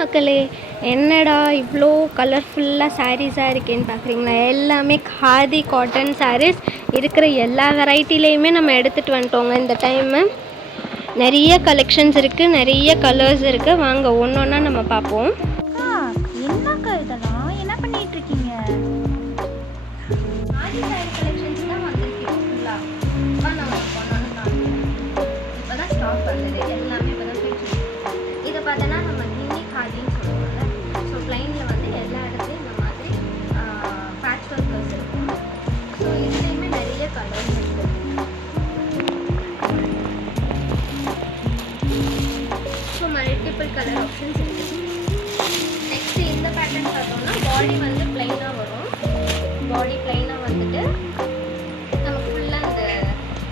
மக்களே, என்னடா இவ்வளோ கலர்ஃபுல்லாக சாரீஸாக இருக்கேன்னு பார்க்குறீங்களா? எல்லாமே காதி காட்டன் சாரீஸ் இருக்கிற எல்லா வெரைட்டிலையுமே நம்ம எடுத்துகிட்டு வந்துட்டோங்க. இந்த டைமு நிறைய கலெக்ஷன்ஸ் இருக்குது, நிறைய கலர்ஸ் இருக்குது. வாங்க ஒன்று ஒன்றா நம்ம பார்ப்போம். என்னக்கா இதெல்லாம் என்ன பண்ணிட்டு இருக்கீங்க? காதி சாரீ கலெக்ஷன்ஸ் தான் வந்திருக்கு ஃபுல்லாக. நம்ம இப்போ தான் ஸ்டாக் வந்தது, எல்லாமே இப்போ தான் போயிட்டு இதை பார்த்தோன்னா நம்ம மினி காதின்னு சொல்லுவாங்க. ஸோ ப்ளைனில் வந்து எல்லா இடத்துலையும் இந்த மாதிரி பேட்ச் ஒர்க்கர்ஸ் இருக்கும். ஸோ இதுலேயுமே நிறைய கலர்ஸ் இருக்குது. ஸோ மல்டிபிள் கலர் ஆப்ஷன்ஸ் இருக்குது. நெக்ஸ்ட் இந்த பேட்டர்ன் பார்த்தோம்னா பாடி வந்து ப்ளைனாக வரும். பாடி ப்ளைனாக வந்துட்டு நமக்கு ஃபுல்லாக அந்த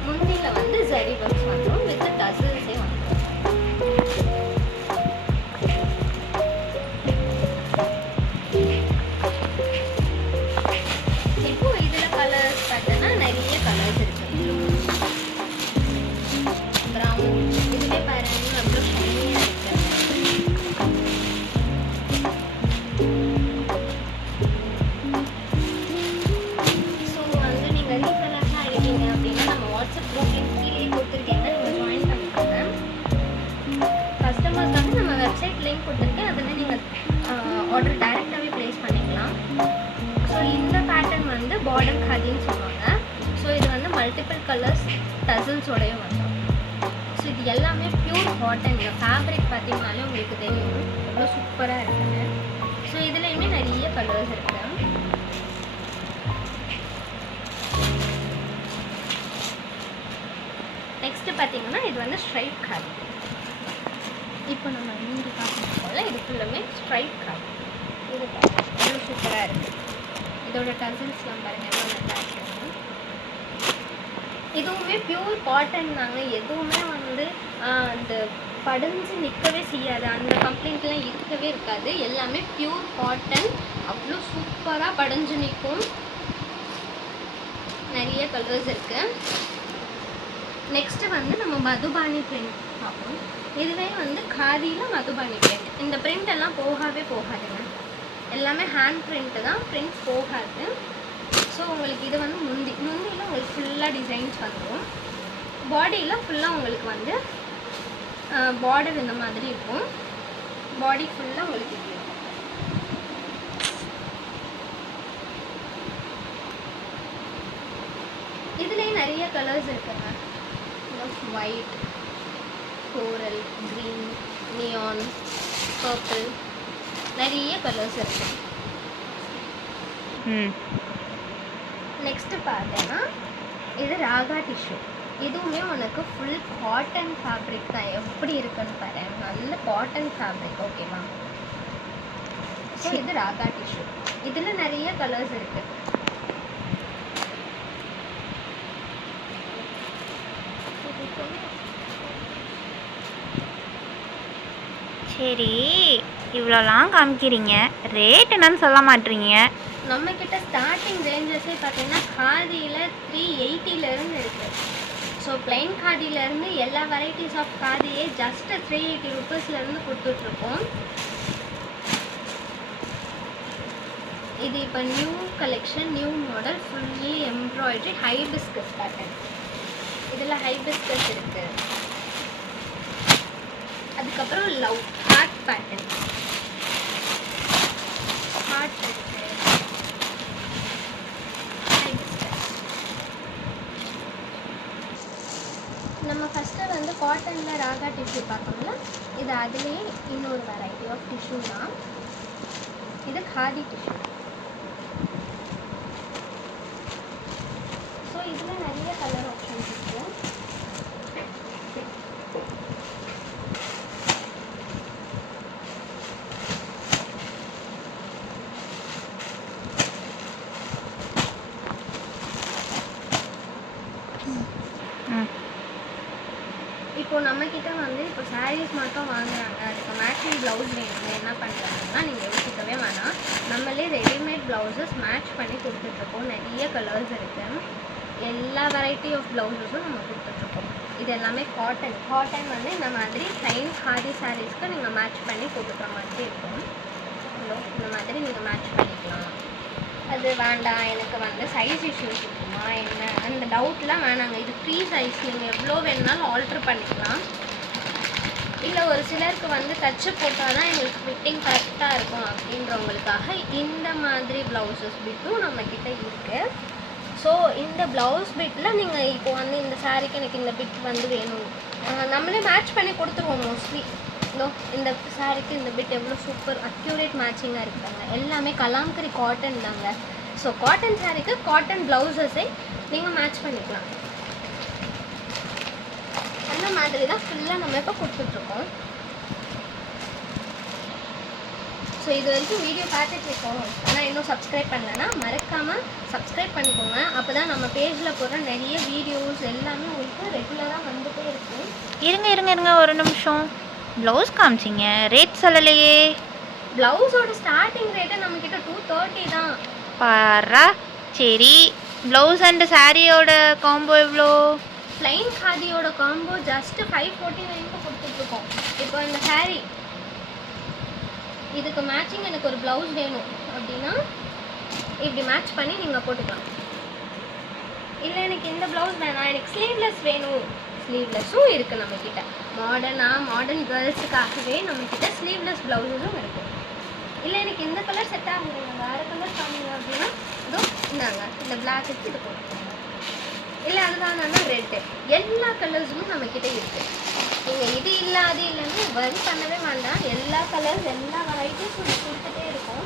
முந்தியில் வந்து ஜரி ஒர்க்ஸ் வந்துடும், வித் டசல்ஸே வந்துடும். இப்போ இதில் கலர்ஸ் பார்த்தோன்னா நிறைய கலர்ஸ் இருக்குது. ப்ரௌன், இதுவே பாருங்க அவ்வளோ ஷைனியாக இருக்குது. ஸோ வந்து நீங்கள் ரீசெலர்ஸாக இருக்கீங்க அப்படின்னா நம்ம வாட்ஸ்அப் குரூப்லேயும் கீழே கொடுத்துருக்கீங்க, நீங்கள் ஜாயின் பண்ணிக்கோங்க. கஸ்டமர்ஸ்க்காக நம்ம வெப்சைட் லிங்க் கொடுத்துருக்கேன், அதில் நீங்கள் ஆர்டர் டைரெக்டாகவே ப்ளேஸ் பண்ணிக்கலாம். ஸோ இந்த பேட்டர்ன் வந்து பார்டர் காதின்னு சொல்லுவாங்க. ஸோ இது வந்து மல்டிபிள் கலர்ஸ் டசல்ஸோடையும் வந்துடும். ஸோ இது எல்லாமே பியூர் காட்டன். ஃபேப்ரிக் பார்த்தீங்கனாலே உங்களுக்கு தெரியும் எவ்வளோ சூப்பராக இருக்குங்க. ஸோ இதுலேயுமே நிறைய கலர்ஸ் இருக்குது. நெக்ஸ்ட்டு பார்த்தீங்கன்னா இது வந்து ஸ்ட்ரைட் காதி. இப்போ நம்ம இங்கே பார்க்கணும்ல இது ஃபுல்லுமே ஸ்ட்ரைட் காதி. இது எவ்வளோ சூப்பராக இருக்குது. இதோட டசல்ஸ்லாம் பாருங்கள் எவ்வளோ நல்லா இருக்குது. இதுவுமே பியூர் காட்டன் தாங்க. எதுவுமே வந்து அந்த படிஞ்சு நிற்கவே செய்யாது, அந்த கம்ப்ளைண்ட்லாம் இருக்கவே இருக்காது. எல்லாமே பியூர் காட்டன், அவ்வளோ சூப்பராக படிஞ்சு நிற்கும். நிறைய கலர்ஸ் இருக்குது. நெக்ஸ்ட்டு வந்து நம்ம மதுபானி பிரிண்ட் பார்ப்போம். இதுவே வந்து காதியில் மதுபானி பிரிண்ட். இந்த பிரிண்ட் எல்லாம் போகவே போகாதுங்க, எல்லாமே ஹேண்ட் பிரிண்ட்டு தான், பிரிண்ட் போகாது. ஸோ உங்களுக்கு இது வந்து முந்தியில் உங்களுக்கு ஃபுல்லாக டிசைன்ஸ் வந்துடும். பாடியில் ஃபுல்லாக உங்களுக்கு வந்து பார்டர் இந்த மாதிரி இருக்கும். பாடி ஃபுல்லாக உங்களுக்கு இப்படி இருக்கும். இதுலேயே நிறைய கலர்ஸ் இருக்குங்க. ஒயிட், கோரல், க்ரீன், நியான், பர்பிள், நிறைய கலர்ஸ் இருக்கு. நெக்ஸ்ட்டு பார்த்தேன்னா இது ராகா டிஷ்யூ. இதுவுமே உனக்கு ஃபுல் காட்டன் ஃபேப்ரிக் தான். எப்படி இருக்குன்னு பாரு, நல்ல காட்டன் ஃபேப்ரிக், ஓகேவா? ஸோ இது ராகா டிஷ்யூ. இதில் நிறைய கலர்ஸ் இருக்குது. சரி, இவ்வளோலாம் காமிக்கிறீங்க, ரேட் என்னன்னு சொல்ல மாட்டீங்க? நம்மக்கிட்ட ஸ்டார்டிங் ரேஞ்சஸே பார்த்தீங்கன்னா காதியில் 380 இருக்குது. ஸோ பிளைன் காதியிலேருந்து எல்லா வெரைட்டிஸ் ஆஃப் காதியே ஜஸ்ட் 380 ருபீஸ்லேருந்து கொடுத்துட்ருக்கோம். இது இப்போ new collection, new model, fully embroidery hibiscus pattern. இதில் ஹைபிஸ்கஸ் இருக்குது. அதுக்கப்புறம் லவ் ஹார்ட் பேட்டர்ன், ஹார்ட் இருக்குது. நம்ம ஃபஸ்ட்டு வந்து காட்டனில் ராகா டிஷ்யூ பார்க்கணும்ல, இது அதுலேயே இன்னொரு வெரைட்டி ஆஃப் டிஷ்யூ தான். இது காதி டிஷ்யூ. ஸோ இதில் நிறைய கலர் ஆப்ஷன்ஸ் இருக்குது. இப்போ நம்மக்கிட்ட வந்து இப்போ சாரீஸ் மட்டும் வாங்குறாங்க, அதுக்கு மேட்சிங் ப்ளவுஸ் வேணுங்க, என்ன பண்ணுறாங்கன்னா நீங்கள் யோசிக்கவே வேணாம், நம்மளே ரெடிமேட் ப்ளவுஸஸ் மேட்ச் பண்ணி கொடுத்துட்ருக்கோம். நிறைய கலர்ஸ் இருக்குது, எல்லா வெரைட்டி ஆஃப் ப்ளவுஸஸும் நம்ம கொடுத்துட்ருக்கோம். இது எல்லாமே காட்டன் வந்து இந்த மாதிரி ப்ளைன் காதி சாரீஸ்க்கு நீங்கள் மேட்ச் பண்ணி போட்டுக்கிற மாதிரி இருக்கும். இந்த மாதிரி நீங்கள் மேட்ச் பண்ணிக்கலாம். அது வேண்டாம் எனக்கு வந்து சைஸ் இஷ்யூஸ் இருக்குமா என்ன அந்த டவுட்லாம் வேணாங்க. இது ஃப்ரீ சைஸ், நீங்கள் எவ்வளோ வேணுனாலும் ஆல்ட்ரு பண்ணிக்கலாம். இல்லை ஒரு சிலருக்கு வந்து தச்சு போட்டால் தான் எங்களுக்கு ஃபிட்டிங் கரெக்டாக இருக்கும் அப்படின்றவங்களுக்காக இந்த மாதிரி ப்ளவுசஸ் பிட்டும் நம்மக்கிட்ட இருக்குது. ஸோ இந்த ப்ளவுஸ் பிட்டில் நீங்கள் இப்போ வந்து இந்த சாரீக்கு எனக்கு இந்த பிட் வந்து வேணும், நம்மளே மேட்ச் பண்ணி கொடுத்துருவோம் மோஸ்ட்லி. இந்த சாரீக்கு இந்த பிட் எவ்வளோ சூப்பர் அக்யூரேட் மேட்சிங்காக இருக்காங்க. எல்லாமே கலாம்கரி காட்டன் தாங்க. ஸோ காட்டன் சாரீக்கு காட்டன் ப்ளவுசஸை நீங்கள் மேட்ச் பண்ணிக்கலாம். அந்த மாதிரி தான் ஃபுல்லாக நம்ம இப்போ கொடுத்துட்ருக்கோம். ஸோ இது வரைக்கும் வீடியோ பார்த்துட்டு இருக்கோம் ஆனால் இன்னும் சப்ஸ்கிரைப் பண்ணலைன்னா மறக்காமல் சப்ஸ்கிரைப் பண்ணிக்கோங்க. அப்போ தான் நம்ம பேஜில் போடுற நிறைய வீடியோஸ் எல்லாமே உங்களுக்கு ரெகுலராக வந்துகிட்டே இருக்கும். இருங்க ஒரு நிமிஷம். ப்ளவுஸ் காமிச்சிங்க, ரேட் சொல்லலையே. ப்ளவுஸோட ஸ்டார்டிங் ரேட்டு நம்மக்கிட்ட 230 தான். பாரா. சரி, ப்ளவுஸ் அண்ட் சாரியோட காம்போ எவ்வளோ? ப்ளைன் காதியோட காம்போ ஜஸ்ட் 549க்கு கொடுத்துட்ருக்கோம். இப்போ இந்த சாரீ இதுக்கு மேட்சிங் எனக்கு ஒரு ப்ளவுஸ் வேணும் அப்படின்னா இப்படி மேட்ச் பண்ணி நீங்கள் போட்டுக்கலாம். இல்லை எனக்கு இந்த ப்ளவுஸ் வேணாம், எனக்கு ஸ்லீவ்லெஸ் வேணும், ஸ்லீவ்லெஸ்ஸும் இருக்குது நம்மக்கிட்ட. மாடர்ன் கேர்ள்ஸுக்காகவே நம்மக்கிட்ட ஸ்லீவ்லெஸ் ப்ளவுஸஸும் இருக்குது. இல்லை எனக்கு இந்த கலர் செட் ஆகுதுங்க, வேறு கலர் காமிங்க அப்படின்னா இதோ இந்தாங்க இந்த பிளாக்குக்கு இது போட்டுக்கோங்க. இல்லை அதுதானா ரெட்டு, எல்லா கலர்ஸும் நம்மக்கிட்ட இருக்குது. நீங்கள் இது இல்லை அது இல்லைன்னு வரி பண்ணவே வேண்டாம். எல்லா கலர்ஸ் எல்லா வெரைட்டிஸ் நம்ம கொடுத்துட்டே இருக்கோம்.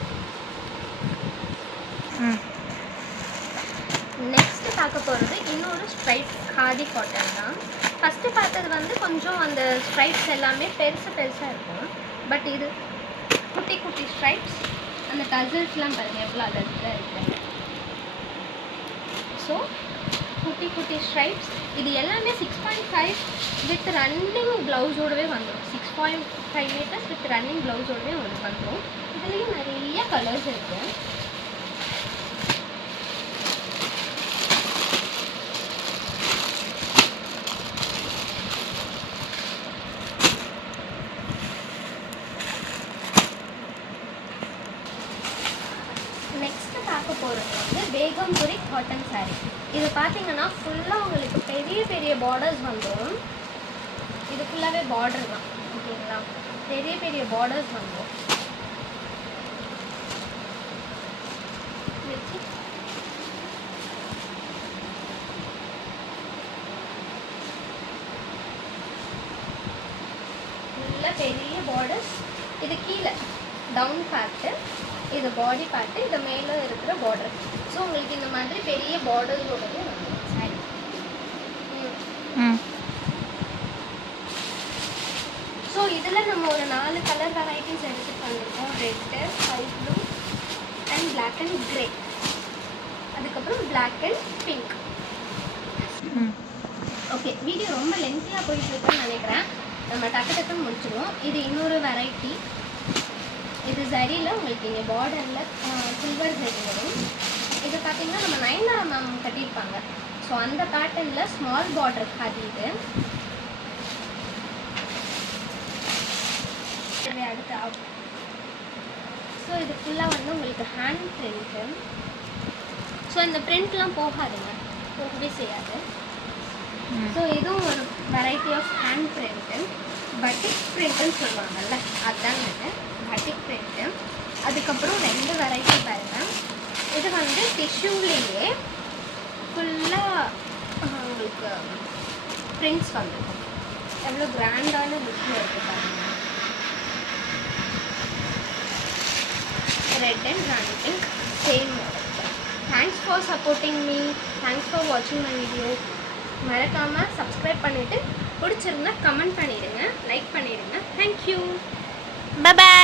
நெக்ஸ்ட்டு பார்க்க போகிறது இன்னொரு ஸ்ட்ரைப் காதி காட்டன் தான். ஃபஸ்ட்டு பார்த்தது வந்து கொஞ்சம் அந்த ஸ்ட்ரைப்ஸ் எல்லாமே பெருசாக இருக்கும். பட் இது குட்டி குட்டி ஸ்ட்ரைப்ஸ், அந்த டசல்ஸ்லாம் பாருங்கள் எவ்வளோ அழகாக இருக்குது. ஸோ குட்டி ஸ்ட்ரைப்ஸ் இது எல்லாமே 6.5 வித் ரன்னிங் ப்ளவுஸோடவே வந்துடும். 6.5 மீட்டர்ஸ் வித் ரன்னிங் ப்ளவுஸோடவே உங்களுக்கு வந்துடும். இதுலேயும் நிறைய கலர்ஸ் இருக்குது. நெக்ஸ்ட்டு பார்க்க போகிறது வந்து பேகம்புரி காட்டன் சாரீ. இது பார்த்தீங்கன்னா ஃபுல்லாக உங்களுக்கு பெரிய பெரிய பார்டர்ஸ் வந்துடும். இது ஃபுல்லாகவே பார்டர் தான், ஓகேங்களா? பெரிய பெரிய பார்டர்ஸ் வந்துடும். ஃபுல்லாக பெரிய பார்டர்ஸ். இது கீழே டவுன் பார்ட்டு, இது பாடி பார்ட்டு, இது மேலே இருக்கிற பார்டர். ஸோ உங்களுக்கு இந்த மாதிரி பெரிய பார்டர்ஸோடவே வந்துடும் சாரி. ஸோ இதில் நம்ம ஒரு 4 கலர் வெரைட்டிஸ் எடுத்துகிட்டு வந்திருக்கோம். Red, sky blue and black and grey, அதுக்கப்புறம் black and pink. Okay, video ரொம்ப லென்த்தியாக போயிட்டுருக்குன்னு நினைக்கிறேன். நம்ம டக்குன்னு முடிச்சிடுவோம். இது இன்னொரு வெரைட்டி. இது சரியில் உங்களுக்கு இங்கே பார்டரில் சில்வர் ஜரி வரும். இது பார்த்திங்கன்னா நம்ம நயன்தாரா மேம் கட்டியிருப்பாங்க. ஸோ அந்த பேட்டர்னில் ஸ்மால் பார்டர் காதி இது. அடுத்து ஸோ இது ஃபுல்லாக வந்து உங்களுக்கு ஹேண்ட் பிரிண்ட்டு. ஸோ இந்த பிரிண்ட்லாம் போகவே செய்யாது. ஸோ இதுவும் ஒரு variety of hand print, batik பிரிண்ட்டுன்னு சொல்லுவாங்கல்ல, அதுதான் இது பட்டிக் பிரிண்ட்டு. அதுக்கப்புறம் 2 வெரைட்டி பாருங்கள். இது வந்து டிஷ்யூலேயே ஃபுல்லாக உங்களுக்கு பிரிண்ட்ஸ் வந்துருக்கும். எவ்வளோ கிராண்டான லுக்கில் இருக்குது பாருங்கள். Red and Rani pink same model. Thanks for supporting me, thanks for வாட்சிங் மை வீடியோ. மறக்காமல் சப்ஸ்கிரைப் பண்ணிவிட்டு பிடிச்சிருந்தா கமெண்ட் பண்ணிவிடுங்க, லைக் பண்ணிவிடுங்க. தேங்க்யூ, பாய்.